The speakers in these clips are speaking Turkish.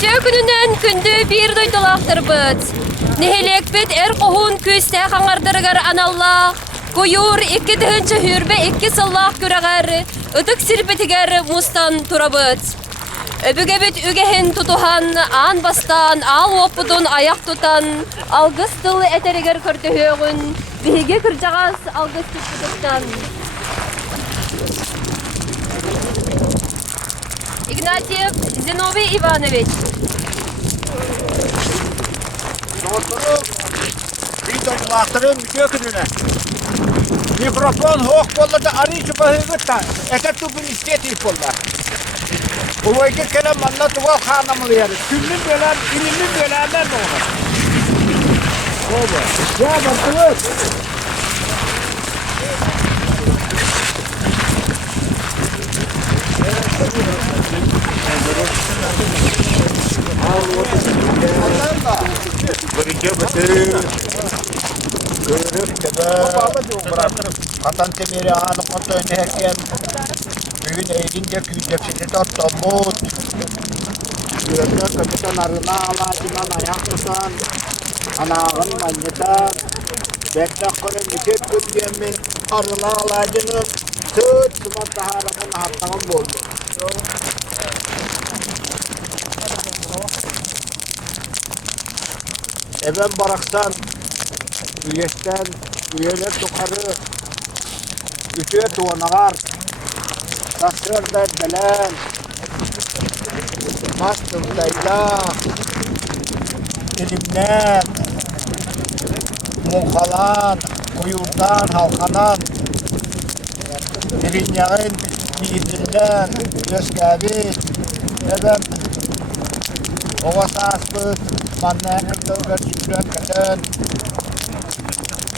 Kece gününden kündü bir doydulaktır bıt. Nehelek bit kohun küste hangardarıgar anallah. Koyur iki dıhınca hürbe iki sallah güregar. Idık sirbetiger mustan turabıt. Öbüge bit ügehen tutuhan, an bastan, al opudun ayak tutan. Algıs tılı eteriger körtühüğün. Bihige kırcağız algıs tutudan. Игнатьев Зиновий Иванович. Dostlarım, videolarım gökününe. Mikrofon hoş bolladı, arayıcı bahıgıtta. Etek tübün istetik bolla. Bu vakit kelam anlatı var hanımlı yeri. Küllün bölen, ilimli bölenler mi olur? Oğlum, ya bakılır. Katan temiri anı kontrol ederken bugün eğilince küydepsini tuttamut. Güvenle kapıdan arına alacından ayak tutan, anağın manyetan, bektakların nikep güdgemin arına alacının sıt sımat taharamın hattağın boldu. Eben baraktan, üyesten, üyeler tukarı, ütüye tuğanağar, tasırda belen, mastırdayla, ilimden, munkalan, kuyurdan, halkanan, dirinyağın biyizinden, göskabit, eben, ovasa aspıt, mannayan kırtılgır şükrüt kadın,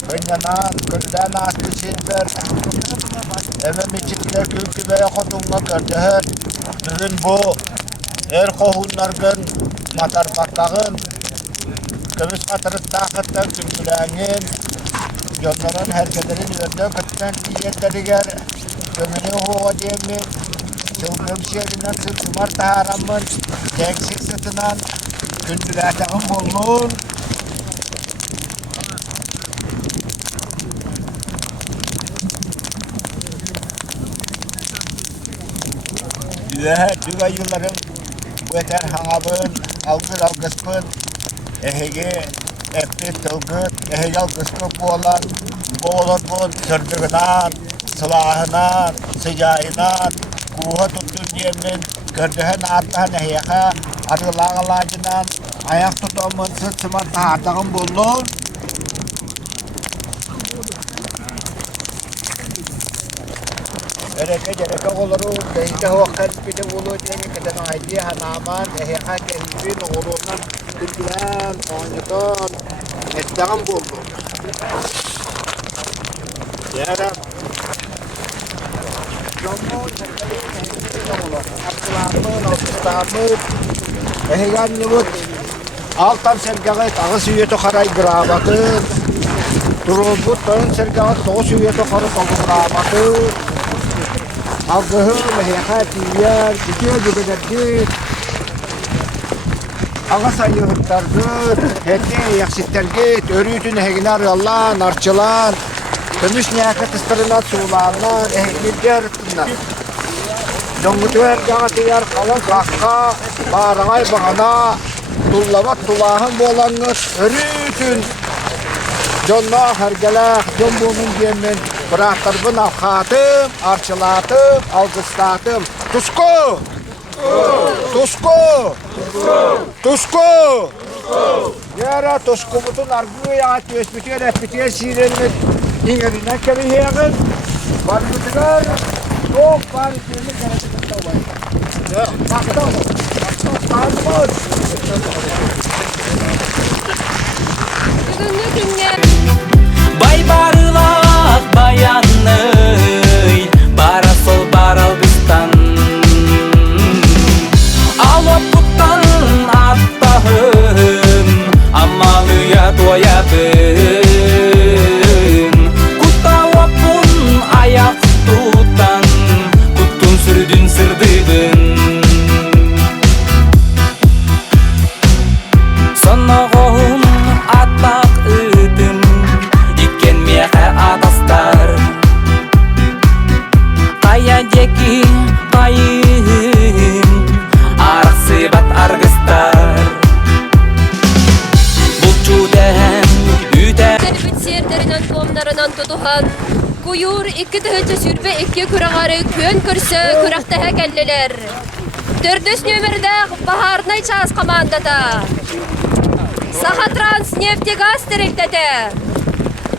kınyanan, kırdan astı silber, evim içikler külkü ve yokutunga gördüğün, bugün bu, kohunlargın, matar bakkağın, kımız katırıttağıttan külküləngin, yonların herkelerin yönde kıttan iyetleriger, gömünü huğa diyemin, çılgım şerinden sırtımar taharamın, teksik sıtınan, gündülerden bolluğun, Düga yılların bu eter hangabın, algıspın, ehege, epte tılgıt, ehege algıspın bu olan sırdığından, sılahından, sıcağından, kuha tuttun diyemin, gördüğün artahan ehege, arılağılacından, ayak tutamın sırt sımat tahtağın bulun. Jereka oluru kayda ho kalbide bulu jenge kadang haji hanaman eheka kehibin urunan kundulan onyeton etdagam bulu. Ya Jomo Abdullah ehegan nyebut altan sergaget agis yuyeto kharai grabatın turubut tan sergaget tos yuyeto kharai grabatın Ağzıhım heyhati yer, gidiyor gibi derdi. Ağa sayı hıttardır, hette yaksitler git, örüytün hegler yallan, arçılan, tümüş niyakı tыстırına suğlanlar, ehgilder hıttınlar. Dongutuver gağıtı yer kalan kakka, bağırağay bağına, tullavat tulahın bolanır, örüytün. Jonno hergelek, jombumun diyemin, bıraktarbın avkatım, arçılatım, algıstatım. Tusko! Tusko! Tusko! Yara tusko butun argı ya tüyesbitiye repitiye sirenlik. İngerinden kemi heğin. Var bütüler, çok var türlü gerekli tavayı. Baktım. Tanımız. Bugün günler. Bay barılak bayanıy Barasol baralgıstan Aloputtan attahın Amalıya doyadın Kutavapun ayak tutan Kutun sürdün sırdıydın tuhan. Kuyur 2 tühünce sürbe 2 kuragarı kön körse kuraktaha geldiler. 4 nömerde Baharnay Çağız komandada. Saha Transneftegaz terildede.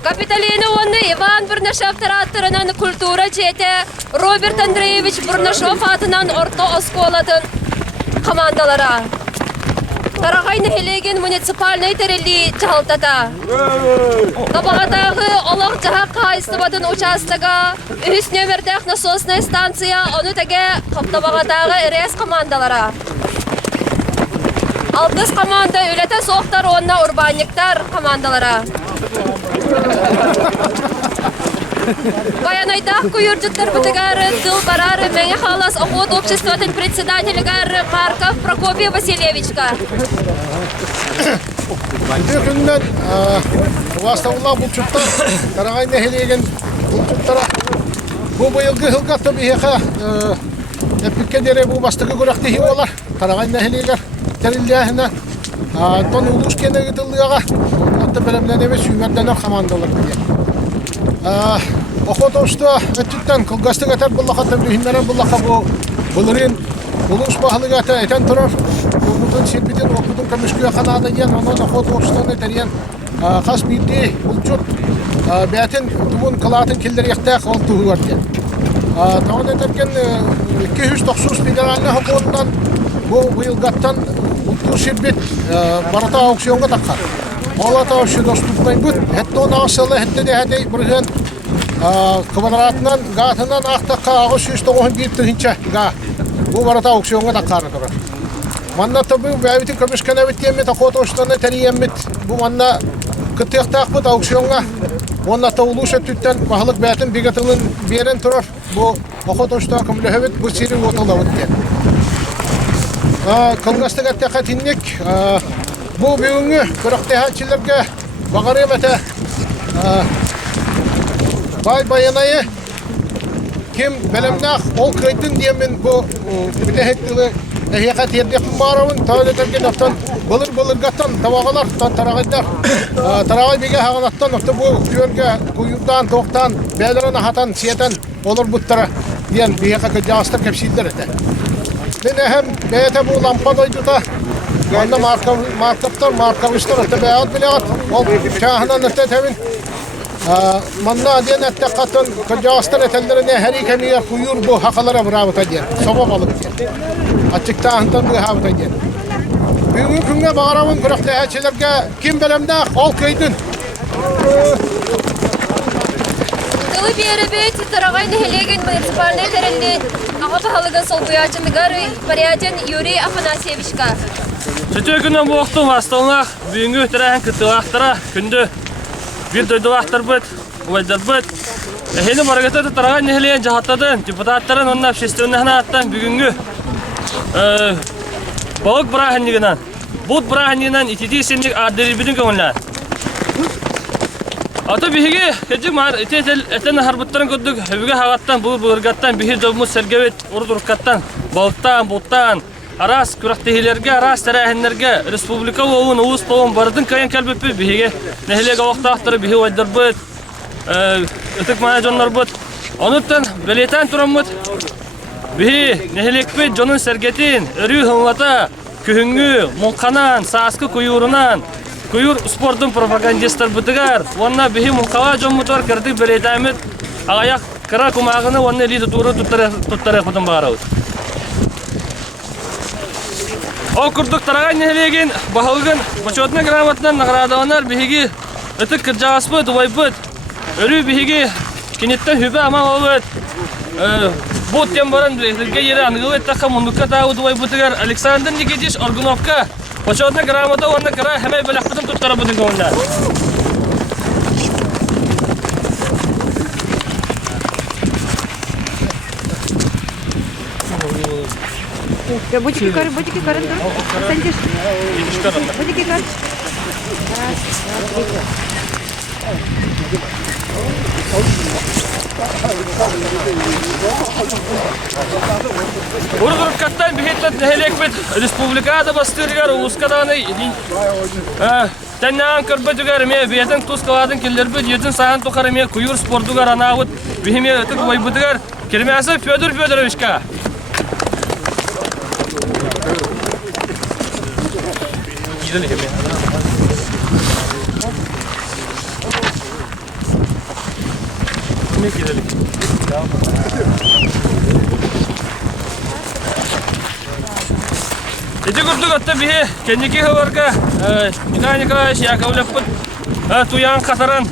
Kapitalini onu Ivan Burnaşov taraftarının kultura jete Robert Andreevich Burnaşov adının orta oskoladın komandalara. Tarağay Nehelegen municipalnay terilli çaltada. Tabağadağı olaq jaha kayıstıbadın uçastaga 3 nömerdek nasosna stansiya onu tege tabağadağı RS komandalara. Aldız komanda ülete soğuktar onna urbaniktar komandalara. Баянайдах куюрчуттар бутыгары тыл барары мәңе халас охот обществотын председателігар Марков Прокопий Васильевичка. Бүді күннен Уаставулла бұлчуттар, Қарағай Нехелеген бұлчуттара бұл бұйылғы ғылғатты бейеқа әпікке дере бұл бастығы көріқті хи олар. Қарағай Нехелегер тәрілдіғіне тон ұлыс кені ғытылдыға атты білімден емес үймерденер командалар бейе. Охот оғышты өттіттен қылғастық әтер бұллақаты бүйінлерін бұллақа бұлырын ұлыс бағылығы әті әтен тұрар. Бұлдың сербетін оқудың көмішкіге қанады ен, оның охот оғыштаны тәрген қас бейді ұлчут бәтін тұғын қылатын келдер еқтәқ ол тұғы бар ден. Тауын әтерген 290 федеральны хұқуындан бұл бұйылғаттан ұлттық сербет барата аукционға таққар. Олата аукцион доступнай бұд, әтті оны асылы, әтті де әдей бұрған квадратынан, ғатынан ақтаққа ағыз 191 түхінчә ға. Бұл барата аукционға таққары тұрар. Манна табы бәйбітін көмішкен әбіттемет, ақот оштаны тәриемет. Бұл манна күттіқтақ бұд аукционға. Онна таулуша түттен бағылық бәтін бегетілін берен тұрар. Бұл ақот оштаны көмілі өбет, бұл сирі отылы өттен. Қылғастық әттіға тіннек. Бұл бүйінгі көріқті әтшілерге бағарым әті баянайы кем бәлемнақ ол көйдің деймін бұл біләхеттілі әйеқа тердекін барауын тәуілі тәрген ақтан бұлыр-бұлырғаттан тавағалар тарағайдар тарағай беге хағалаттан ұқты бұл көрге көйірдан тоқтан бәлерін ахатан сиетен олар бұттара дейін бейеқа көйдағыстар кәпсейдер әті. Мен әхем бәйеті бұл лампа дойдыда Onda markavışlar öte beyaz bileğat. Ol şahından öte tevin. Manna diyen ette katın kırcağıstar etellerine her ikemiye kuyur bu hakalara bravo diyen. Soba balık diyen. Açıkta ahından bu havta diyen. Büyüğün künge bağıramın kırıklı elçilerge kim belemde ol köydün. Тылы беребет Тарағай Нехелеген муниципальный терилли аға бағалығы сол бұячындығар Париатен Юрий Афанасьевичка. Сөте күннен бұқтың астылынақ бүйінгі тірәхін күттілақтыра күнді bir döydülақтыр бұд, ұвайдар бұд. Әхені барағатады Тарағай Нехелеген жағаттадың депутаттарын онына общественнігіне аттан бүгінгі балық бұрағынығынан, бұд бұрағынығынан итеті сенлік ардеребінің көңілінен. Ата биһиге кеҗи мар этен харбыттарын көддөк хөбүгө хагаттан булыргаттан бихи жомус сергебет урдуркаттан балыктан буттан арас күрәктехиләргә арас тәрәһеннәргә республика олуын улус болон бардын кайын калбеппи биһиге нехлеге вактактыр бихи вайдар бит этек мана жоннор бит онуттан белетан тураммыт бихи нехлекпе жонун сергетин өрү хыллата күһүңгү мунканан сааскы куюрунан Kuyur sportun propagandistler bitigar. Wanna bihi muqawa jomutor kerdi beledamit. Agayak kara kumagını wanna li tuturu tuttaraq butan bagarawut. Okurduk Tarağay Nehlegin bahalgın başotna gramatdan nagradavanar bihigi ötük kırjağıspı duvaybıt. Ölü bihigi kinitten hübe ama olut. Bot yambaran bilge yere angıvet takka mundukka tağı duvaybıtıgar Alexander Nikitish Orgunovka. Başotna gramata wanna kara hemen belaqtın tuttara budun gönler. Бутики карын, да? Сандиш. Бутики карын. Ургуруп каттан бихеттен нехелек бит республикада бастыргар ускаданы Tennan körbetüger me beyden tuz kaladın killerbi yedin sahan tokar me kuyur sportugar anavut bihime ötük vaybutugar kirmesi Fyodor Fyodorovichka. Gidelim kemi. Ne gidelim? Ити күрдік отты бігі, кендеке хабарға, Николай Яковлевпыт, туян қатаран,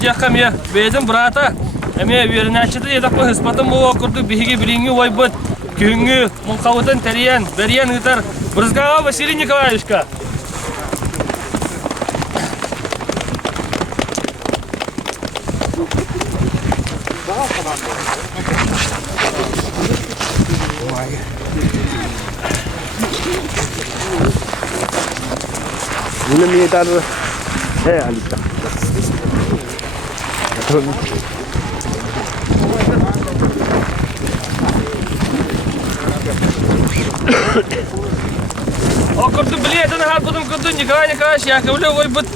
дияққа ме бейдің брата, әме верінәчіді едақпы хыспатын болуа күрдік бігі біліңі ойбыт, күйіңі, мұнқауытын тәриян, бәриян ұйтар, Брызгава Василий Николаевичка. Bunu mi dar alita. Okurduk biliyeten harpudum kurdun Nikolay Nikolaevich Yakovlev oybut.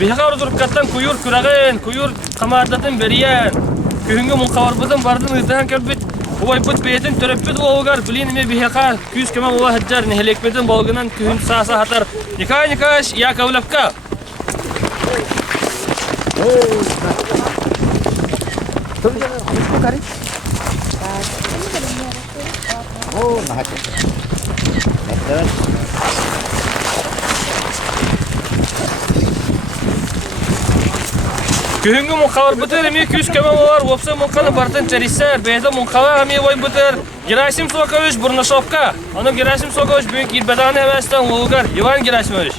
Bihar durup kattan kuyur kürağın, kuyur kamardatın beriyen. Köyünge munqavarbıdın bardın ıdağın kelbit. Oybut beytin töröpbit oğugar bilin mi bihaka küs kema oğa haccar nehelekbedin bolgınan köyün sasa hatar. Nikolay Nikolaevich Yakovlevka. Köyünge munqavarbıdır emi küs kema oğar opsa munqanı bartın çerisser. Beyde munqava emi oybudur. Gerasim Sokovich Burnashovka. Onu Gerasim Sokovich büyük girbedanı hevestan oğugar. Ivan Gerasimovich.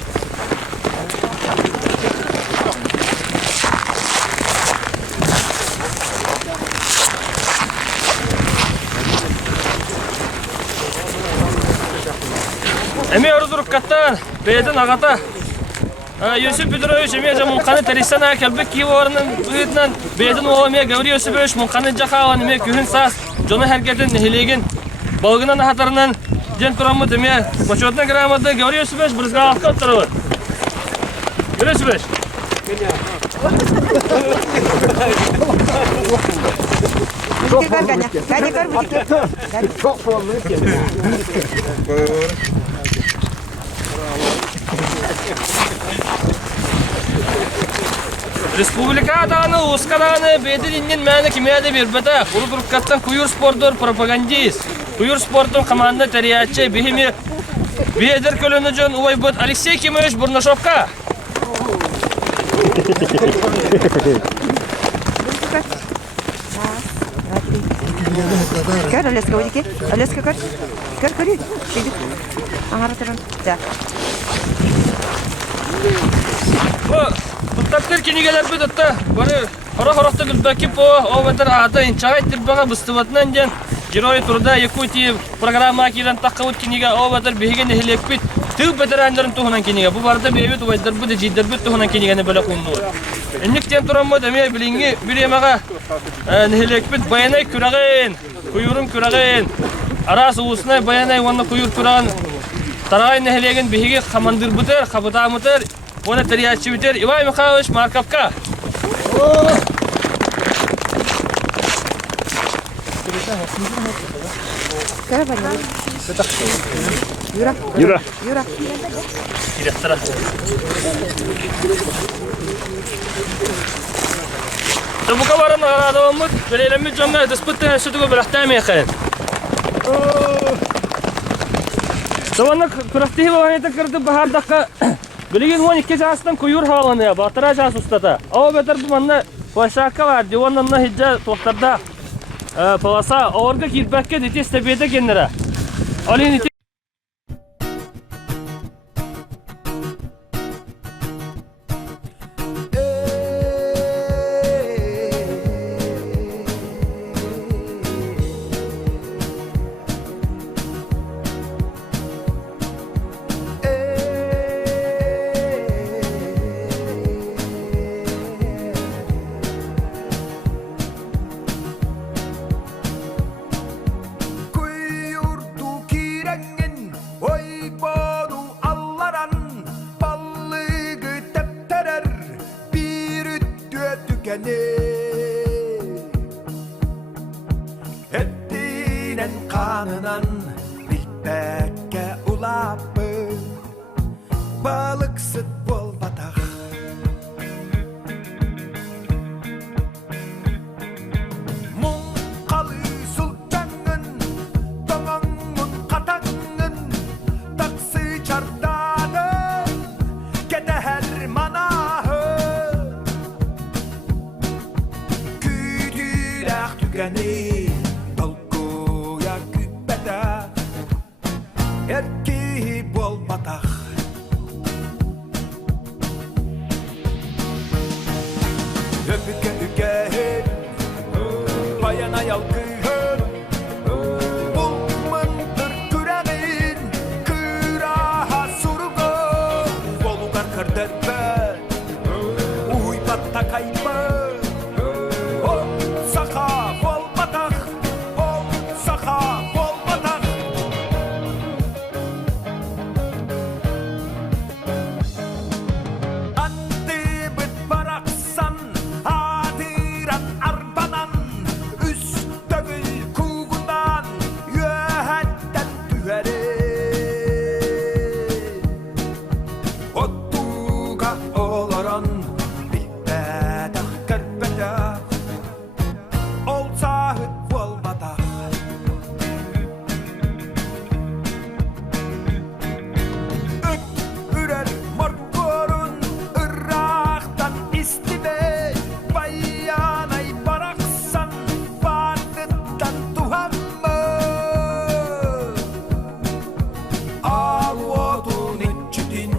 Emi ordurup kattan, beyden ağata. Yusuf Petrovic emi munqanı terissan kelbek ki varının büyütünden beyden oğamaya Gavri Yusufovich munqanı jaqavan emi kühün sas. Jonu herketin nehilegin balgınan hatarından jen turamı emi başotna gramadı Gavri Yusufovich Brızgava oturur. Gavri Yusufovich. Respublika dağını, Uska dağını, bedel inin məni kimiyada bir bada. Kuru durup kattan kuyur spordur, propagandist. Kuyur sportun kamanda teriyatçı, bihimi Beder kölünü jön Uvaybut Alexey Kimovich Burnashovka. Kör, Oleska, водики. Oleska, kör. Kör, kör. Сидит. Ага, ротаран. Да. Tuttaptır kinigeler bir tutta. Böyle hora-horokta gülbekip o bedar adı inçağaytır bağa bıstyvatından jen. Giroy turda Yakutiya programma kiran taqqavut kiniga o bedar bihigen ehlekpit. Tüv bedar anların tuhunan kiniga. Bu barda beyvet uvaydar bu da jidderbit tuhunan kiniga ne böyle kundu. Ennikten turamma demeye bilingi bir yemağa ehlekpit bayanay kürağın. Kuyurun kürağın. Aras uusnay bayanay vanna kuyur kürağın. Tarağın ehlegen bihige kamandır buter, kapıda muter. Ona teriyatçı biter. Ivay Mikhailovich Markovka. Kör, Vanya. Юра. Юра. Юра. Direktara. Bu kavarın adamımız belirlenmiş canlar disputta sütüge bıraktı mıyken? Zamanla kırıktığı vahaniyete kırdı bahar dakika. Bilgin 12 jasdan kuyur halanı batıra jas ustada. O beter bu manna başaka var. Divanla hicca tohtarda. Palasa orga kirbekke diti stebede genlere. Alin Kuyurdu kirek tügeni Ettinen kanınan bilbekke ulapı Balık sıt bol batak Mum kalı sultanın Donanın katanın Taksı çardanın Kede her manahı Kütülah tügeni Dolguya kübbede Erki bol batak Öpüke ükehin Bayana yalkıhın Bulmandır küreğin Kıraha surugun Bolugar kırderbe Uy batta kayma Ol saka bol batak Ol saka bol batak Andi bit baraksan Hadiran arbanan Üstögül kuğundan Yöhetten tüheri Ottuga olaran Bilbedah kerbedah Ol sahip olmadah Öt ürer morgorun Irak'tan istide Bayanay baraksan Varlıktan tuhan mı? Al odun içidin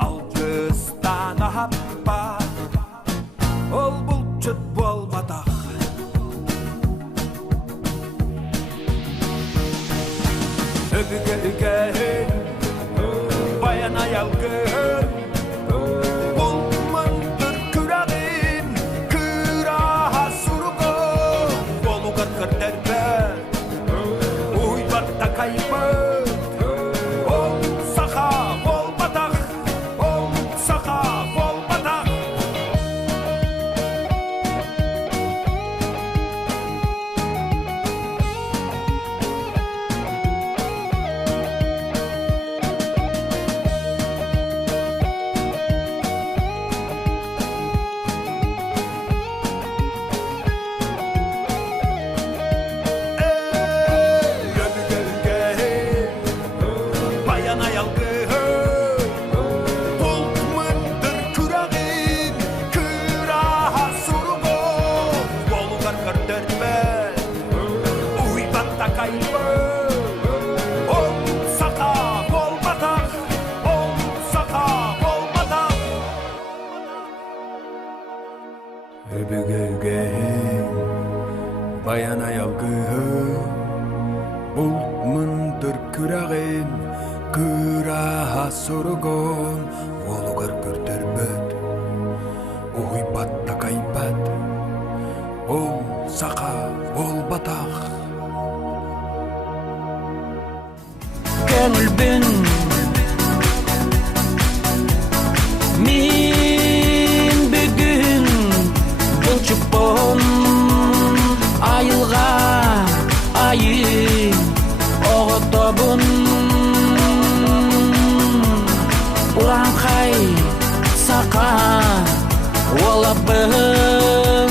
Al kıstan ahabba Ol bulçut bolmadak Öpüge ügehin Bayana yalgın Bulmandır küreğin Kıraha surugun Bolugar kırderbe Uy batta kayma Ol saka bol batak Ol saka bol batak Bayana yalgıhın Bulmandır küreğin Kıraha surugun Bolugar kırderbe Uy batta kayma Ol saka bol batak Ol saka bol batak Öbüge ügehin Bayana yalgıhın Bulmandır küreğin Kıraha surugun Bolugar kırderbet Uy batta kaybat Ol saka bol batak Gönlbün Min bugün Bulçupum Ayılga Ayı Oğutobun Ulan kay Saka Olabın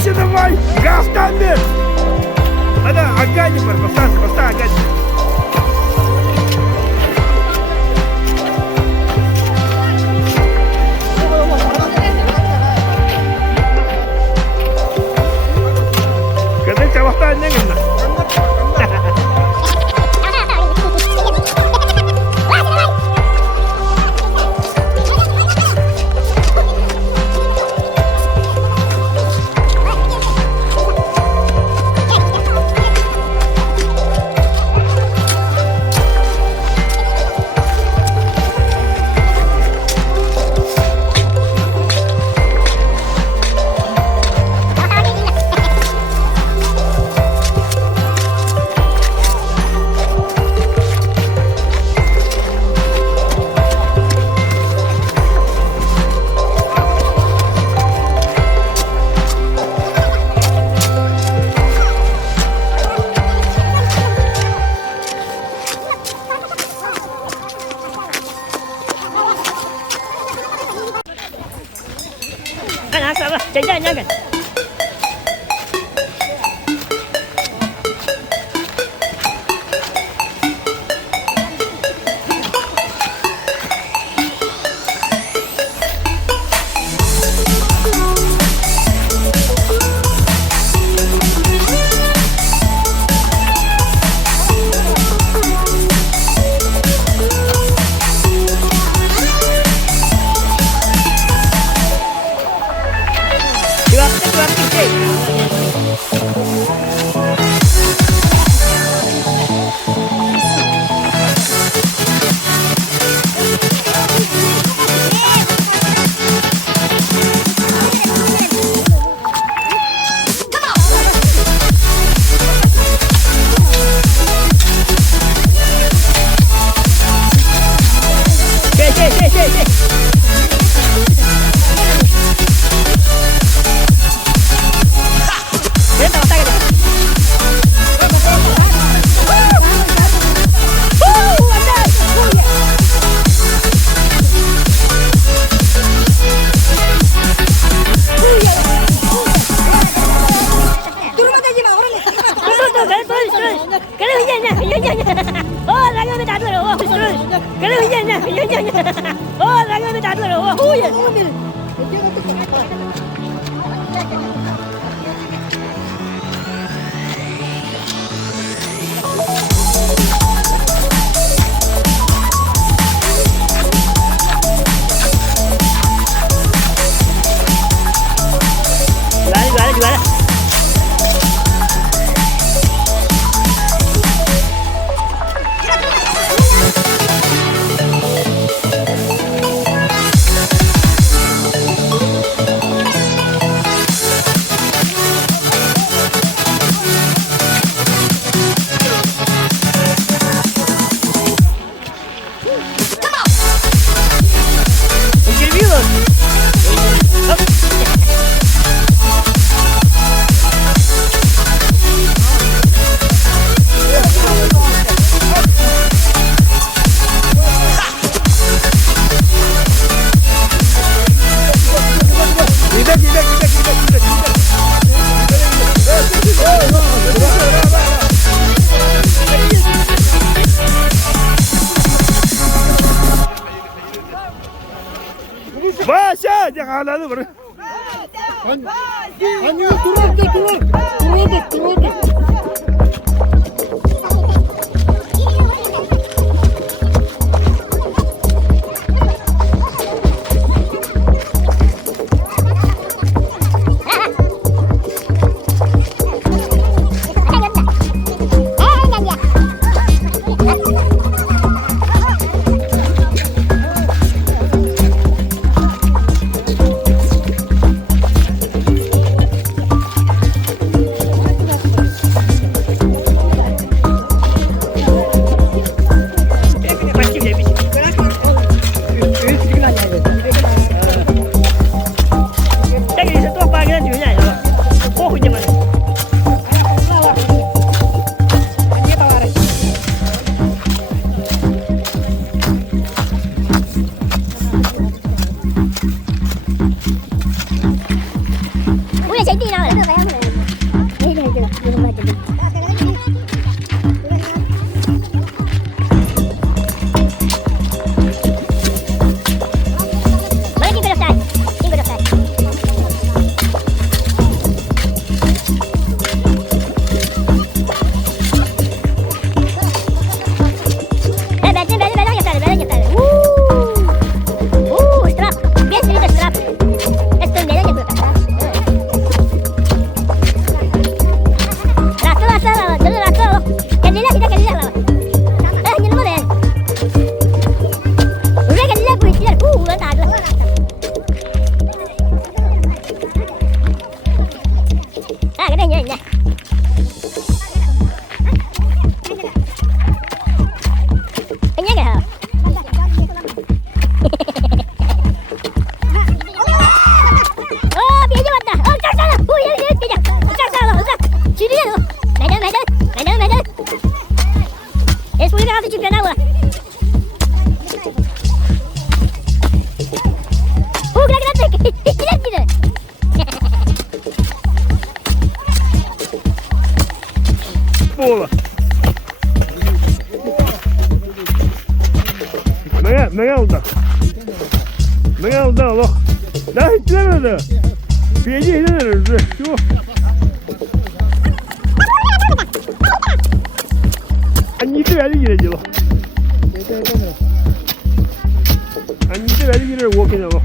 Вася, давай! Газ там! Ada, agak je, Pak. Basta, gel. Kadang cawatan jangan lah. Jangan. Başa, jangan lalu ber. turun. 우리가 아주 집에 나와. 오, 그래. 이래. Bola. Ne oldu? Ne oldu Allah? Daha hiç demedi. Piyeci hiç Şu. Annesi verdi gireceği. Annesi verdi gireceği. Walking over.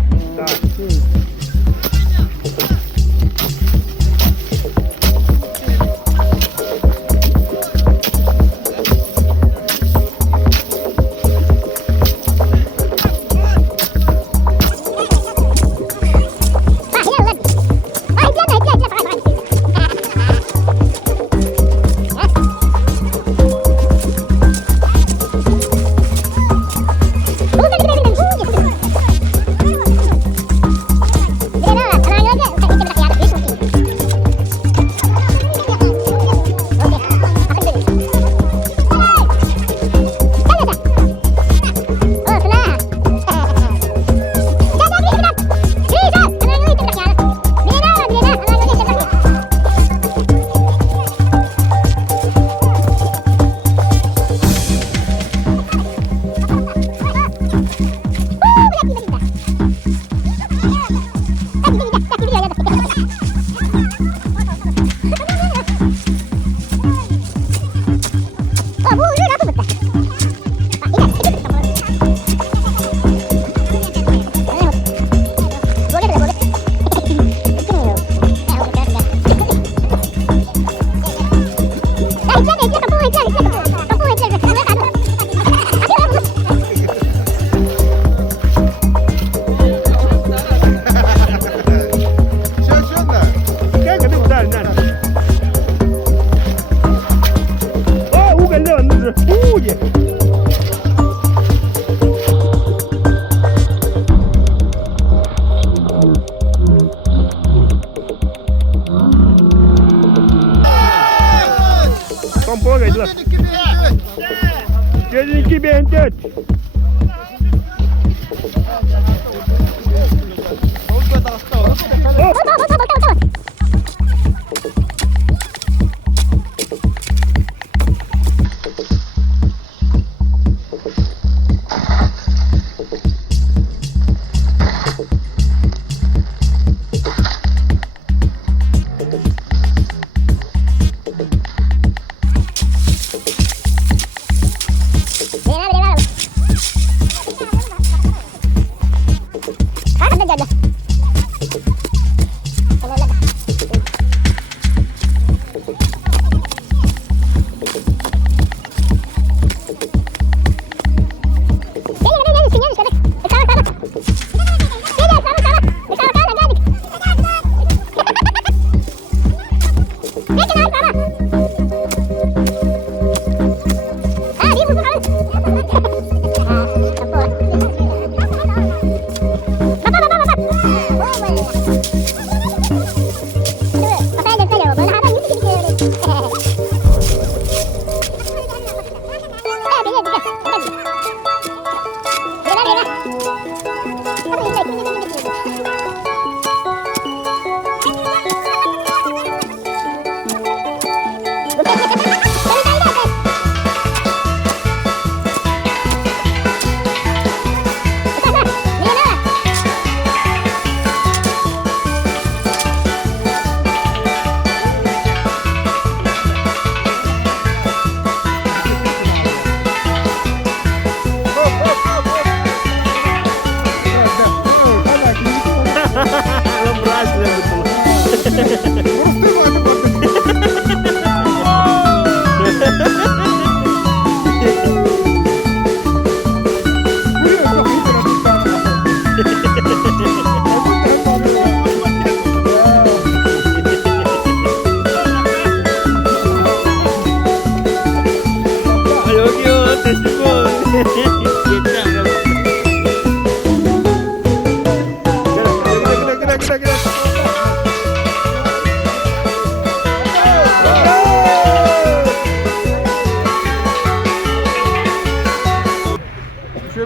Gelin 2004.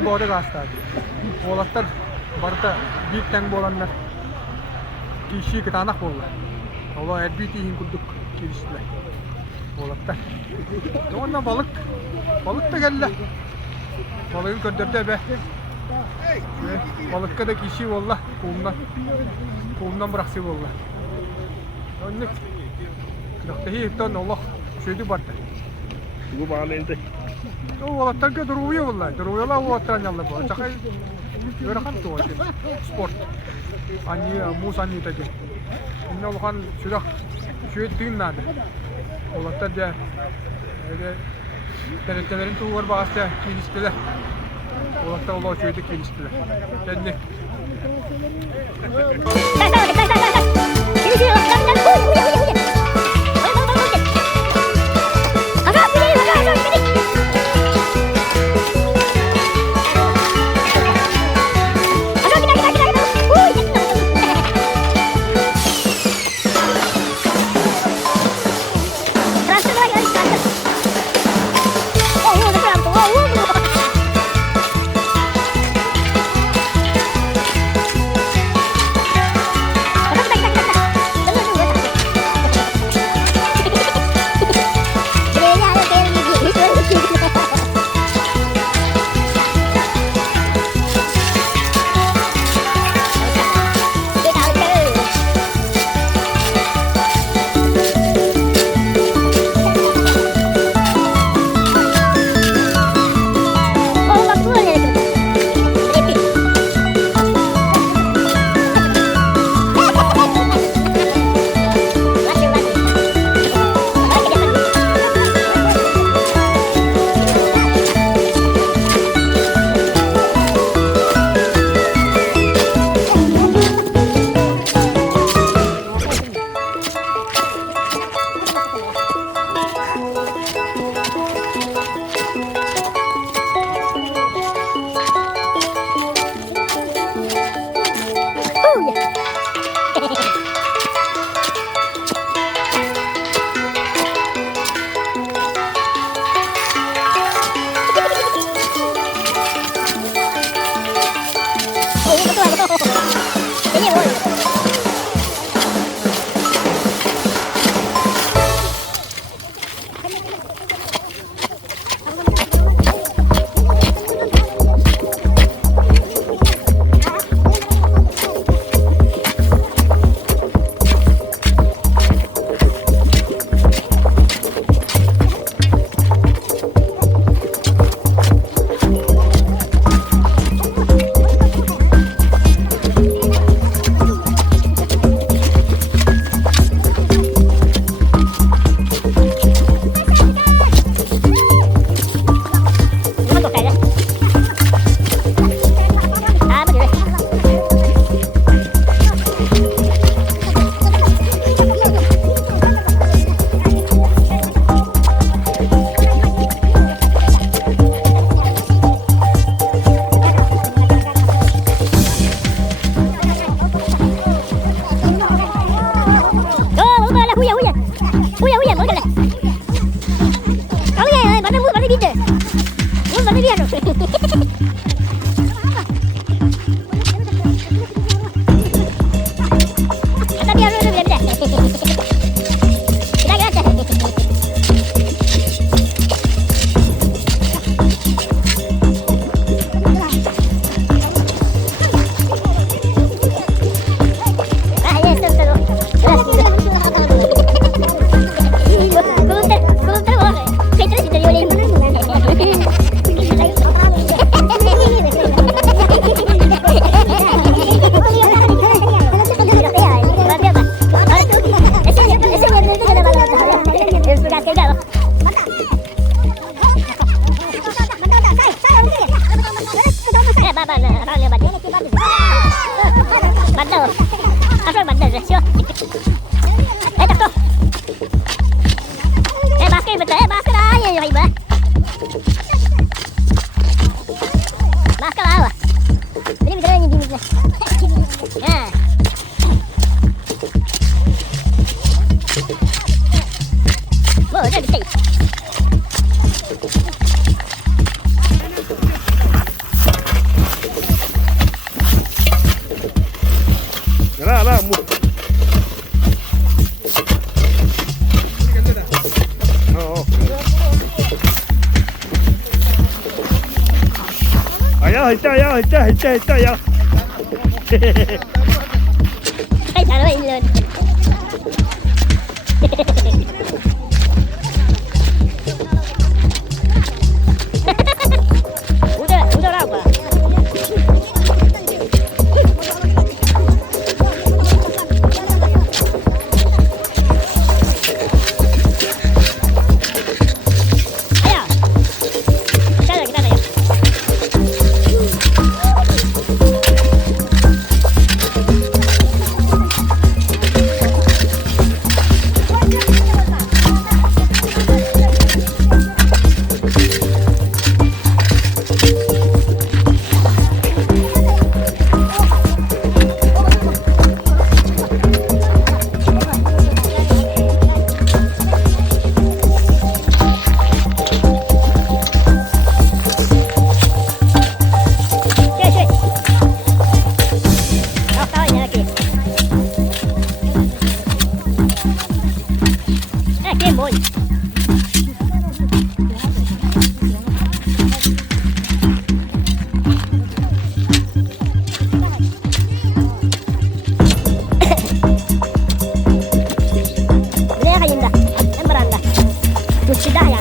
boğda gastı. Oğlatlar barda bir tane boğanlar. Kişi kitanak boğlar. Ola her bir tihin kurduk giriştiler. Oğlatlar. Ondan balık da geldi. Balığı gönderdü be. Balıkta da kişi valla kolundan bıraksı valla. Önlük. Kırakta hiyipten Allah şöyle vardı. Bu bağlayınca. O balıktan duruyor valla. Duruyorlar o balıktan yanlar bu. Çakay böyle kan tuğu. Sport. Anne mus anne tadi. İnne olkan sudah şöyle düğün nadı. Balıkta da öyle TRT'lerin tuğu var bazı kiliştiler. Oğlakta Allah şöyle kiliştiler. Kendi. ya. Ay, taruh ini lon. Udah apa? Ayo. Kita ya.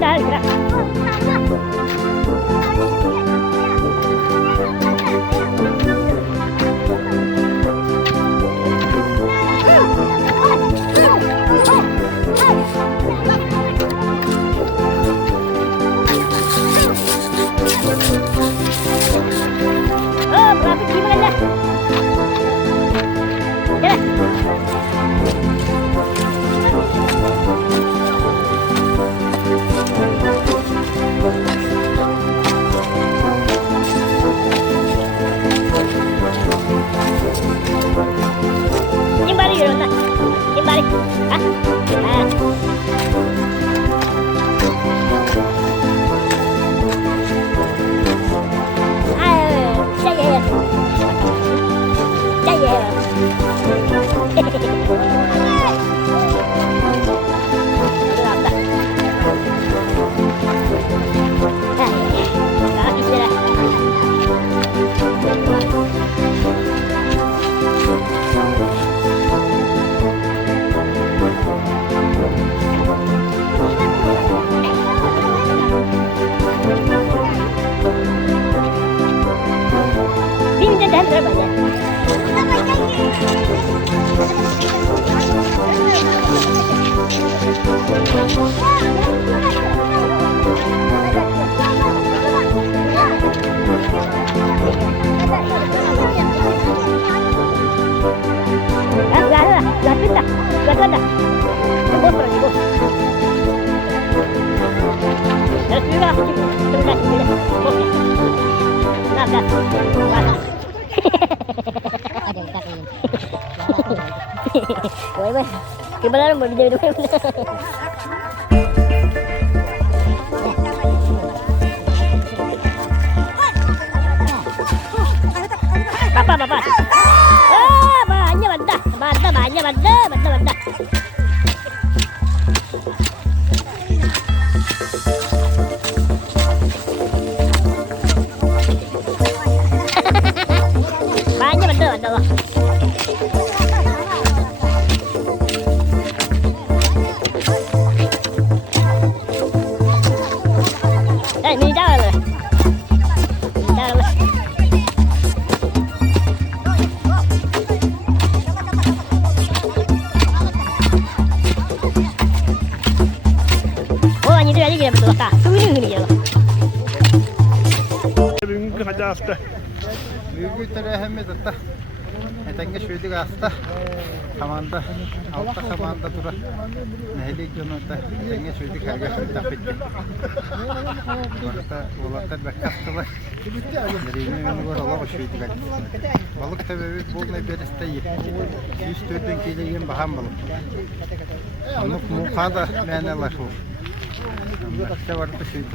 Udah, gerak. Oh, berapa gimana dah? Jalan. Timbali yun na. Timbali. Ha? Dan berapa ya? Gimana mau dijadi dua? Papa. Oh, banyak. Banyak. Ini jalan. Oh, ini tuh lagi gini betul kak. Tunggu gini ya. Bugünkü hadi hafta. Büyük terehemi de etenge şöyle hasta. Hamanda, altta hamanda dura. Nehlik yonunda etenge şöyle karga tapetti. Orada olatlar bekastılar. Derine yanı var Allah şöyle bak. Balık tabii bol ne beriste yi. 104'den kilo baham balık. Anlık muhada meneler olur. İşte vardı şöyle.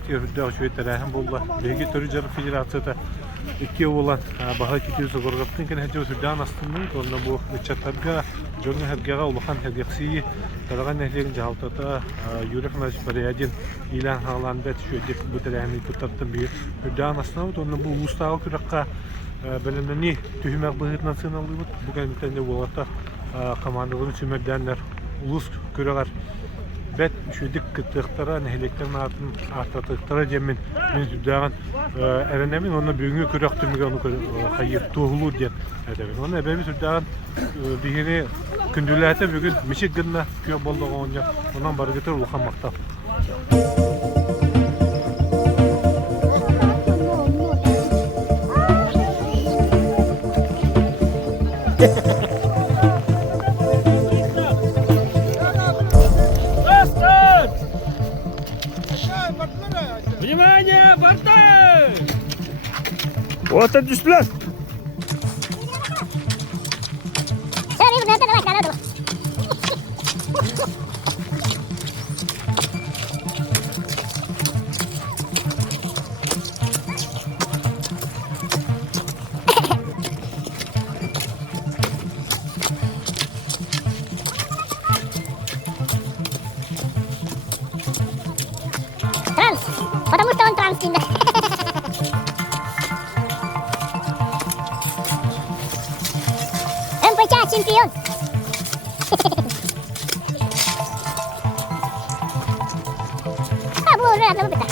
Хорватия хүддәг шөйтәрәһен булды. Беги төрҗәр федерацияда 2 olan baha kitiyorsa gorgattın ki hece Sudan aslında sonra bu çatarga jonga hergaga uluhan hergaksi taragan nehlerin jahtata yurifnaş parayadin ilan halanda şöyle bu tarafını tutartın bir Sudan aslında sonra bu ustağı kurakka belenini tühümek bahit nasyonallığı bu kemitende bu orta komandaların sümerdenler ulus kurakar bet şudik kıtıktara nehleklerin artatıktara cemin men Sudan erenemin onu büyüğü kurak tümüge onu hayır tohulu diye edemin. Onu ebebi Sudan dihini kündülete bugün Michigan'da köy bolda onca ondan barıgıtır ulukan maktab. Внимание, борты! Вот это дисплей! Транс! Потому что он транс-киндер. МПЧ чемпион! А, было уже одного быта.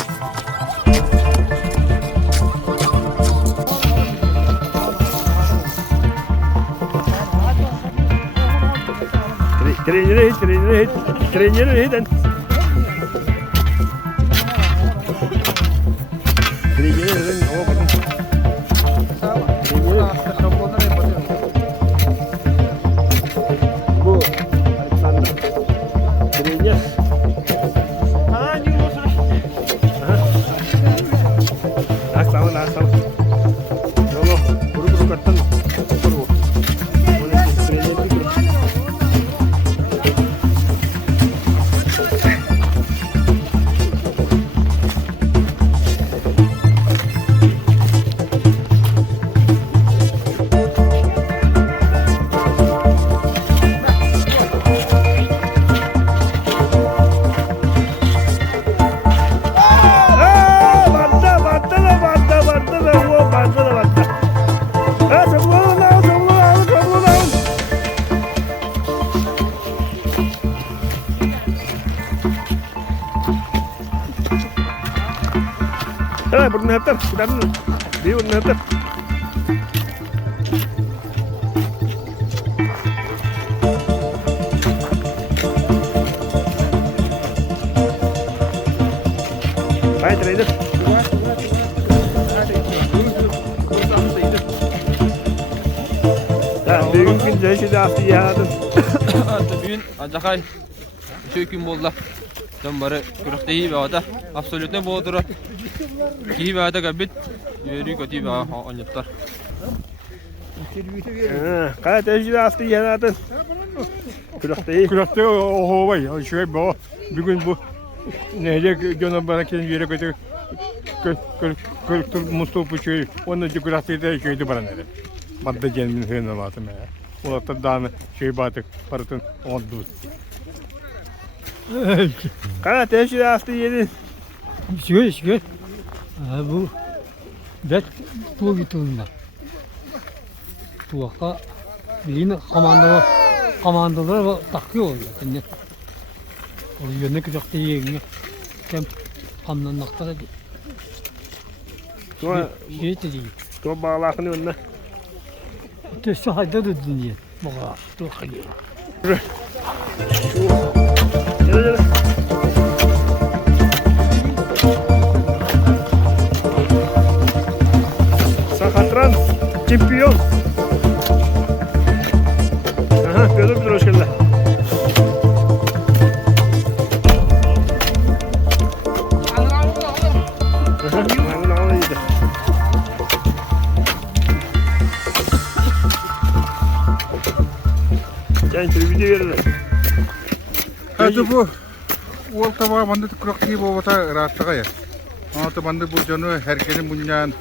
Тренеры, тренеры. Bu Alexander. Trener. Sağ ol. Yolu, kuru kattan. Kuru. Burnunu hepten, gidelim. Bir burnunu hepten. Haydi trader. Bugün gün cahişi de hafta yağdın. Bugün acakay şu gün bolda. Dambarı kurakteyi ve ada absolutne boldura. Ki ve ada gabit yeri kötü ve anyaptar. Kaya cahişi de hafta yağdın. Kurakteyi. Kurakteyi o vay. Şöyle bu. Bugün bu neyle gönül bana kendin yere kötü. Kırıktır Mustafa şey. Onun için kurakteyi de şeydi bana nere. Madde gelmin hıyına batım ya. Olatta dağını şey batık. Parıtın on duz. Kaya teşhir hastı yedin. Şükür. Bu bet bu gittiğinde. Bu vaka bilin komandolar takıyor oluyor. Yani o yönde küçük değil. Kem kamdan naktara değil. Şey değil. Tu bağlakını önüne. Tüsü hayda da dünya. Bağa. Tu hayda. Gel. Sakatran çempiyon. Aha, gördüm hoş geldin. Gençler video verirler. Hadi bu. Ол таба мында күрәк тиеп булса растыга я. Anta bandı bu canı herkenin bunyan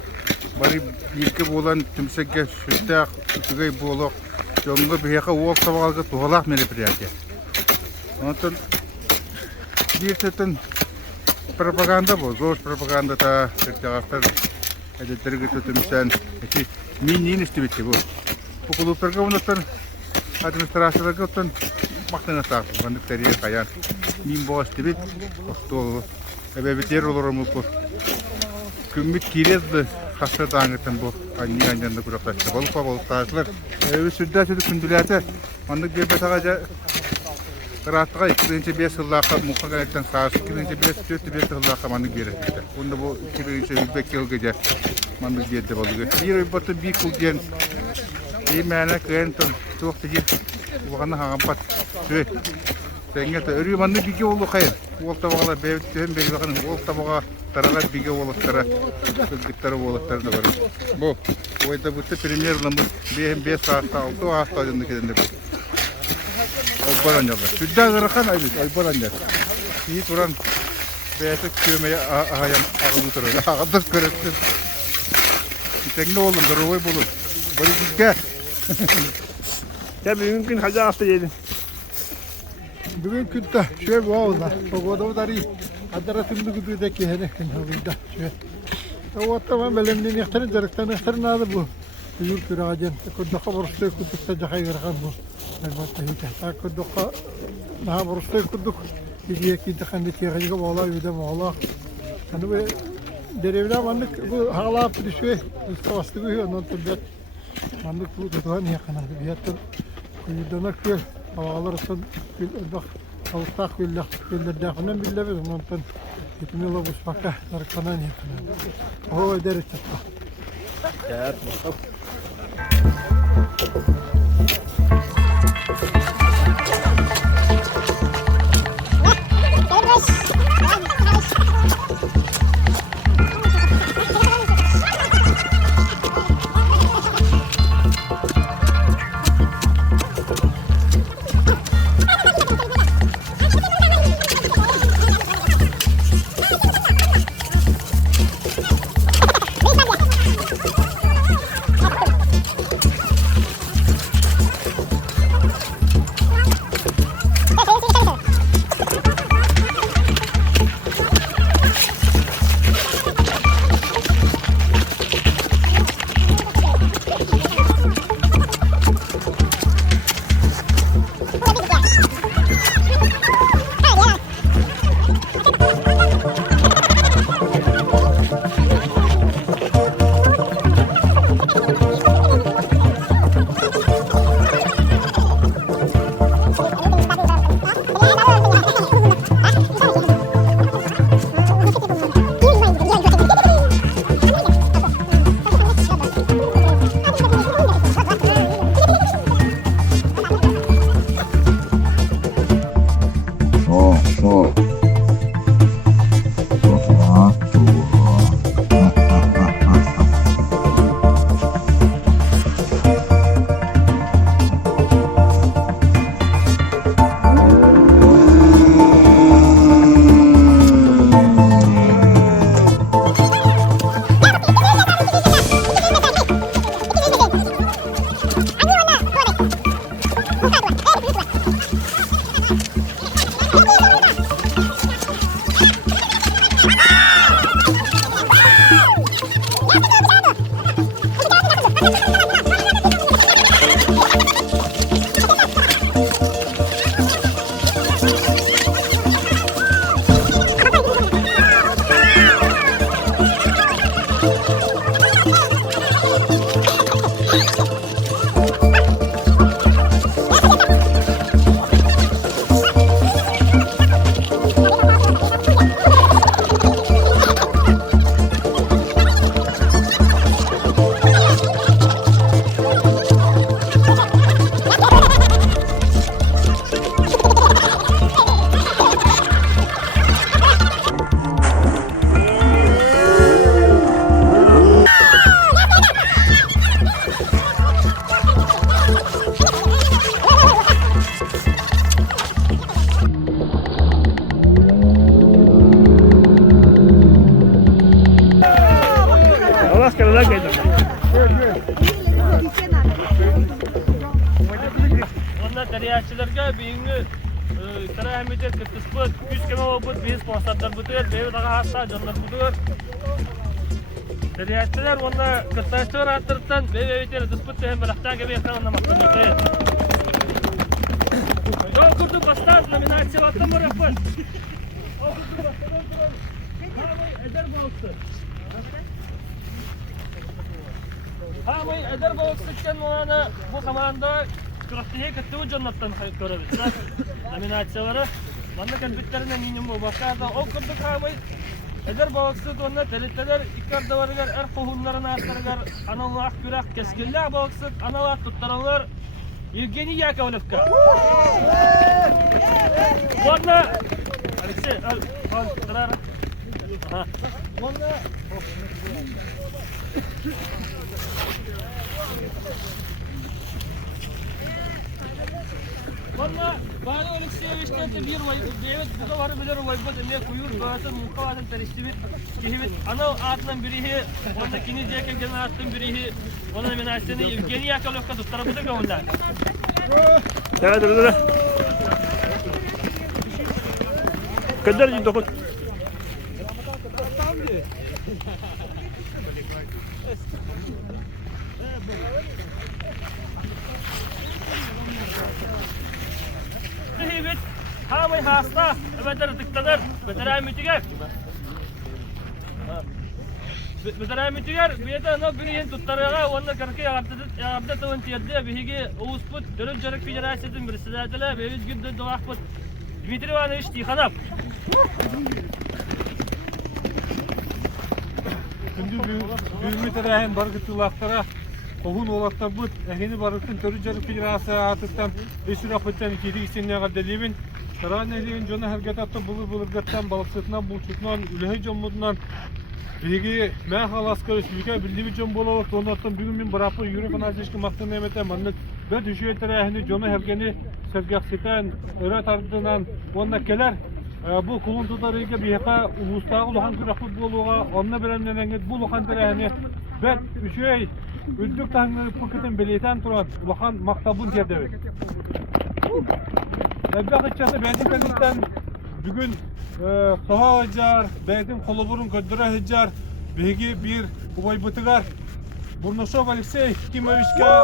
bari birke bolan tümseke şüttak tügey bolok jonga biyaka wol tabalga tuhalak meripiyake. Anta bir teten propaganda bu, zor propaganda da tercihaftar edetleri tutumsan eti minin istibitti bu. Bu kulüplerge ondan administrasyonlarga ondan baktığına sağlık. Bandık teriye kayan min boğaz istibit. Ostolu. Ebebiter olurum bu. Kümmit kirezdi. Hasta dağıtın bu. Anne annemde kuraklaştı. Balık taşlar. Evi sürdü kündülerde. Bandık bir betagaca rahatlığa 2005 yıllığa muhakkaten sağlık 2005 yıllığa mandık verir. Onda bu 2005 yıl gece mandık verdi balığı. Bir batı bir kulgen bir mene kıyantan çok tecil uğana hangampat süre. Senge de örü mandık bige oldu kayın. Olta bağla bevtühen bege bakın olta bağa taralar bige oluklara kıldıkları olukları da var. Bu oyda bu premier lambı bir 5 saatte 6 hafta önündeki de Aybaranyalar. Südden garakan aylık aybaranyalar. İyi turan beyazı kömeye ahayam ağını turan. Ağıdır körektir. Tekne olun, duruvoy bulun. Bari gitke. Tabii mümkün hacı hafta yedin. Bugün künte şöyle bu oldu. Pogoda dari adara tümlü güdüdeki herifin havida. Şöyle. O tamam belemden yaktarın zarıktan yaktarın adı bu. Yur küracen. Kudda kabarıstı kudda cakay garakan bu. Elbette hiç. Kudda daha barıstı kudda. Gidiye ki de tiyacıga bağlar yüde bağlar. Hani bu derevler mandık bu hala pürüşü. Üstü bu ondan tabiat. Mandık bu tutuhan yakın adı. Biyattır. Kuyudana köy. Havalar ısın. Bak. Avustak billah. Billah dağınan billah. Ondan gitmeli bu spaka. Zarkanan yakın adı. O ederiz çatla. Evet. teriyatçılarga beyingi terahmeter kıtıspıt, 100 keme olbut, bir sponsorlar budur, beyi daha hasta canlar budur. Teriyatçılar onunla kıttaşlar attırıptan beyi beyiteri dıspıt hem bıraktan gibi yakın anlamaktan yok. Yok kurdu bastan, nominasyon attım mı rapor? Eder balıksı. Hamay eder balıksıkken ona bu komanda kırıktığı kıttığı cennetten görebilirler. Nominasyoları. Banda kalbitlerinden minimum bakarda o kurduk hamay eder balıksı onunla telitteler ikkarda varıgar er kohunlarına atlargar analak gürak keskiller balıksı analak tuttaranlar Evgeny Yakovlevka. Ладно. Алексей, al, Tarara. Ладно. Ладно, Павел Алексеевич, это bir vay, evet bu da var bilir vay bu ne kuyur bazı mukavemetin teristibit kihibit ana atlan birihi onda kini diye gelen atlan birihi onun nominasyonu Evgeny Yakovlevka tutara bu da gönüller. Evet, dur. Kadar ciddi dokun. Evet, hamay hasta, bedel tıklanır, bedel mütüger. Bedel mütüger, bir de ne birihin tuttarağa, onunla karkı yağarda tavın tiyadde, bihigi Uğuzput, Dönün Çarık Federasya'nın birisi zaten, ve 100 günde doğakput. Dmitri Ivanoviç Tixanov. Şimdi büyümü terahen bargıtılaklara Kohun olattan bu ehini barıktın Dönün Çarık Federasyası atıktan Eşrafıttan 2 seneye kadar levin Sarayın ehliğin jona herget attı bulur gattan balıksıtından bulçutnan ülehi jomudundan Begi men halaskar ülke bildiği jom bolalık ondan bugün min bırakı yürü kanazışkı maktan emetten mannet ve düşüyor terahini jona hergeni sergaksiten öğret ardından onunla keler bu kulun tutarıyla bir heka ulusta uluhan kırafut boluğa onunla bilenlenenget bu uluhan terahini ve düşüyor üldük tanrı pıkıtın belirten turan uluhan maktabın terdevi. Elbette çatı benim kendimden bugün soha hıcar, benim koluburun ködüre hıcar, begi bir ubay bıtıgar. Burnosov Alexey Kimovичка,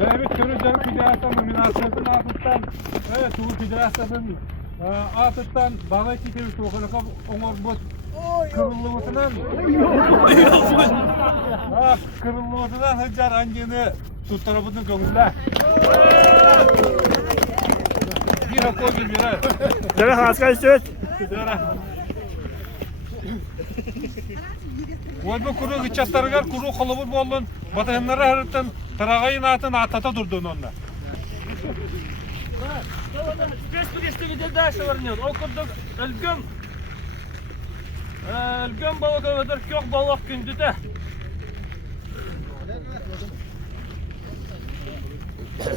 David Körüzer Federasyonu nominasyonunun atıttan, evet, Uğur Federasyonunun atıttan Bağlay Tikeviç Okanakov Omar Bot kırılmasından hıcar angeni tuttarabının kömürler. Bir hafta oldu bir ay. Dere haskay söz. Oy bu kuru gıçatlarıgar kuru kolubur bollun. Batayınları harıttın tarağayın atın atata durdun onunla. Спецпредставитель bir daha varınıyor. Okurduk Ölgün balık övedir kök balık gündü de.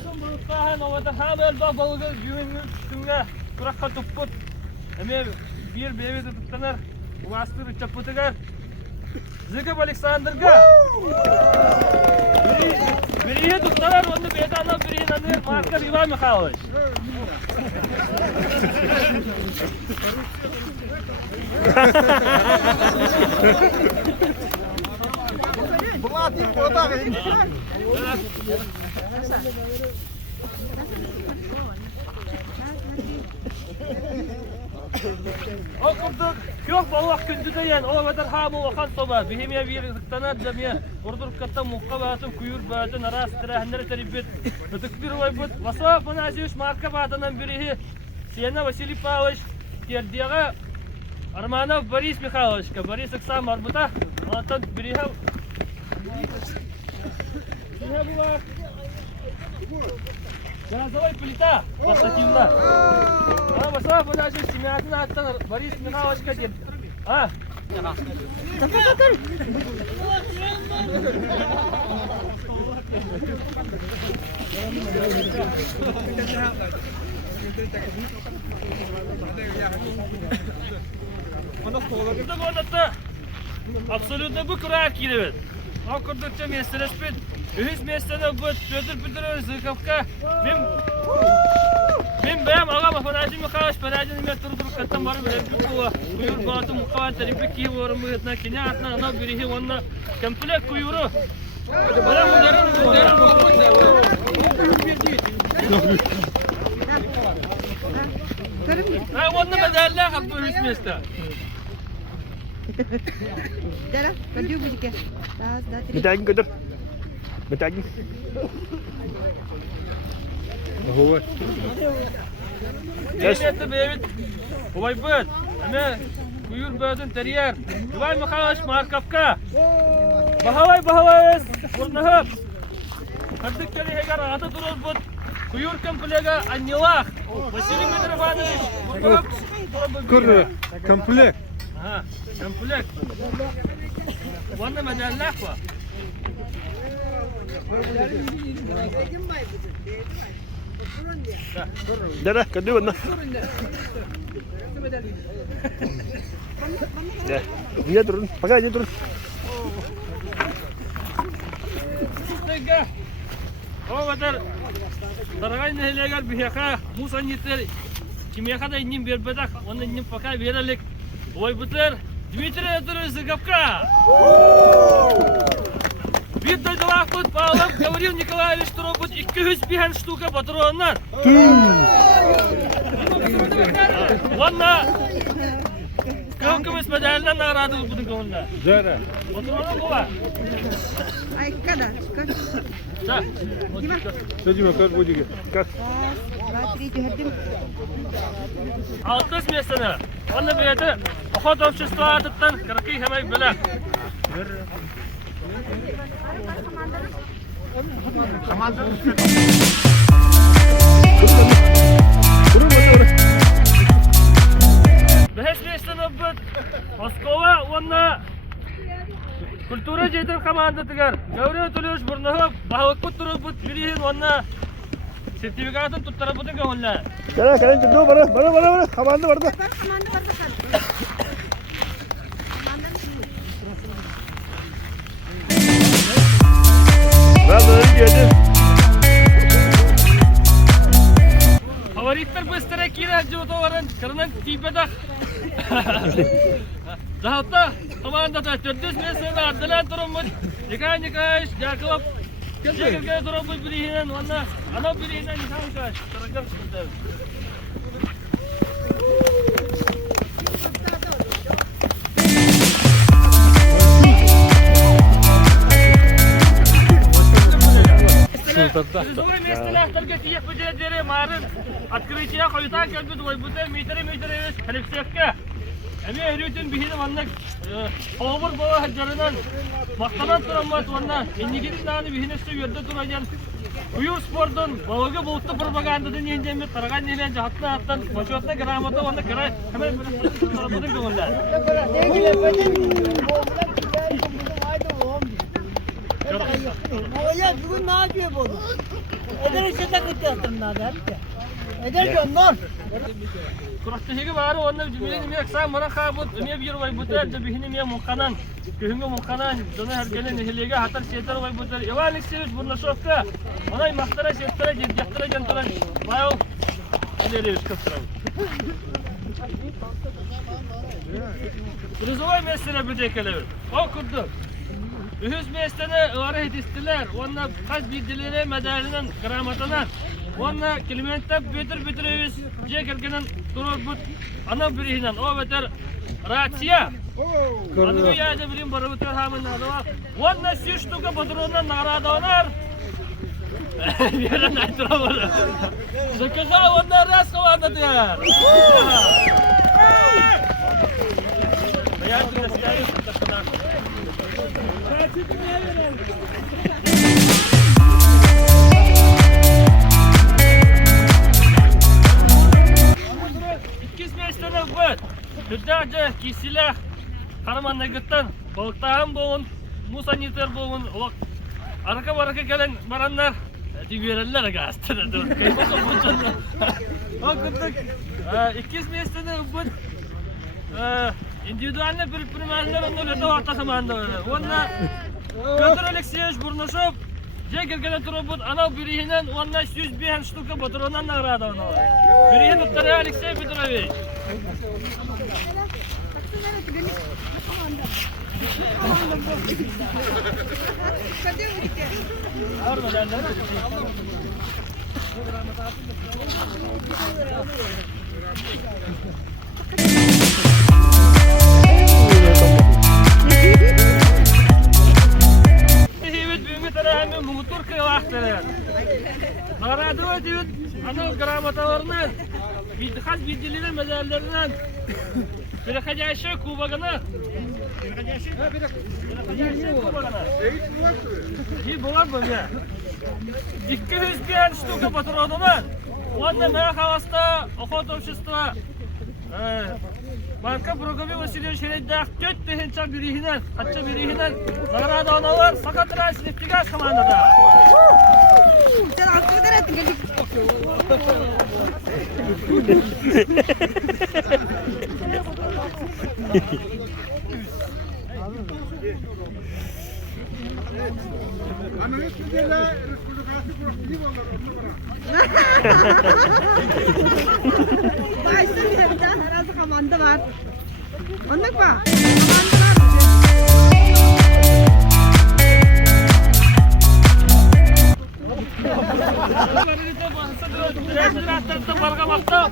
Son balıkta hem ovada hem elbağ balığı güvenli üstüne kurakka tupput. Hem bir bevi de tuttanır. Ulaştır üç çapıtıgar. Zıgıp Aleksandr'ga. Biriye tuttanır onu bedanla biriye nanır marka Ivan Mikhailovich. Bulatayım kodak in. Okurduk kök balık gündü de yani o kadar hamı okan soba. Bihimiye bir tıktanar camiye. Ordur katta muhka batın kuyur batın aras tirahenleri teribet. Ötük bir vaybut. Vasaf Panaziyuş marka batından birihi. Siyana Vasily Pavlovich Terdiyaga Armanov Boris Mikhailovich. Boris Iksam Arbuta. Ondan birihi. Birihi bu var. Газовой плита портативна. Vasaf Panaziyuş simyatını attan Boris Mikhailovich diye. Ha? Абсолютно bu kurar kirevet. O kurdukça mesele spit. Ühüs mesele bu pötür zıkafka. Benim ağam afanacı mıkaş paracı nimet durduk kattan varım evde bu. Kuyur batı mukavat teripik ki varım bu etna kine atna ana birihi onna komplek kuyuru. Bana bunların Ha onna bedeller kap bu ühüs mesele. Dara, kadiu bujike. Bir tane götür. Bir tane. Neyse beyit. Ovay böt. Ama kuyur bötün teriyer. Ovay mıkaş markapka. Bahavay. Burnahıp. Kardık kere hegar atı durur bud. Kuyur komplega anyılak. Vasili Mitrofanovich. Burnahıp. Kır, komplek. Ha, komplek. Vanna medallak var. Dara, kadu bana. Ya, dia turun, pakai aja turun. Tega. O kadar. Taragay nehlegar bihaka. Musa niter. Kimya da innim bir bedak. Onun innim pakai verelik. Oy buter. Dmitri Anatolyevич Gapka. Bir dayılar tut bağlam. Gavril Nikolaevich Turobut 200 bihen штука патронlar. Vanna. Kavkımız medalinden aradı bunu konuda. Zara. Patronlar bu var. Ay kada. Da. Sözüme kar bujike. Kar. Batri juhadim. Altız mesele. Vanna beyde. Ahad общества atıttan kırkı hemen böyle. Behes mesele bu. Moskova vanna. Kultura jeyden komanda tigar. Gavril Anatolyevich Burnahov bahvakut turubut birihin vanna. Sertifikatın tuttarabudun gavunla. Dara, kalian cendu bara. Kamandı vardı. Ben böyle geldim. Favoritler bыстро kira jutoların karena tipedak. Zahatta komanda da 400 metre atlan turumut. Nikah Jakov. Jakov turumut birihin vanna. Ana birihin nikah kaç. Tarakar çıktı. Призовой место только те победители марын. Открытие койта келбит ойбута метр Алексеевка. Эме өрүтүн бихине ванна овур бала хаҗарынан мактанат турамат ванна. Эннигин даны бихине су йөрдө тураган. Куюр спортун балага болтты пропагандадан эндеме тараган нелен жахатна аттан башотна грамота ванна кара hemen tarafından gönüller. Ya bugün ne yapıyor bu? Eder işte takıt yaptım daha da. Eder gönder. Kurastahigi var onun cümlenin bir akşam mara kabut ne bir vay butar da bihinin ya mukanan köhünge mukanan dona her gelen nehliga hatar şeytar vay butar evanik seviş bunla şofka onay mahtara şeytara yaptıra jantaran bayo ileri kaptıran Prizovay mesele bir dekeler o kurdu Ühüz mesele ıvara hedistiler onunla kaç bildileri medalinin gramatına Onunla kelimentte betir üyüz cekergenen durur but ana birihinden o beter rahatsiya. Adı bir yağca biriyim barı beter hamın adı var. Onunla siz ştuka patronundan narada onar. Yeren aytıra var. Şakaza onunla rast kavanda diyor. Hayatın eskileri tutakına. Türkçe kisilah Karaman'da gittin balıktağın boğun Musa niter boğun arka gelen baranlar verenler gazete o kırdık ikiz mesleğinde bu individualne bir primerler onlar öte orta zamanda öyle onlar Петр Алексеевич Бурнашов, же келгенен турбут, анау бирихинен 100 штука патронан награда ona. Бирихин туттары Алексей Петрович. Naradı diyor, ana gramatalarından, has bildiğinden mezellerden, bir kacaşı kubagana, bir kacaşı kubagana. İyi bulan böyle. 200 штука патронов. Onda merak havasta, okul общества. Marka programı Vasiliy Şered'de 4 behinçak birihinden, hatta birihinden zararda onalar fakat rahatsız ettiğiniz komandada. Sen altı kadar ettin geldik. Başta bir tane herhalde komanda var. Anlık mı? Bargamakta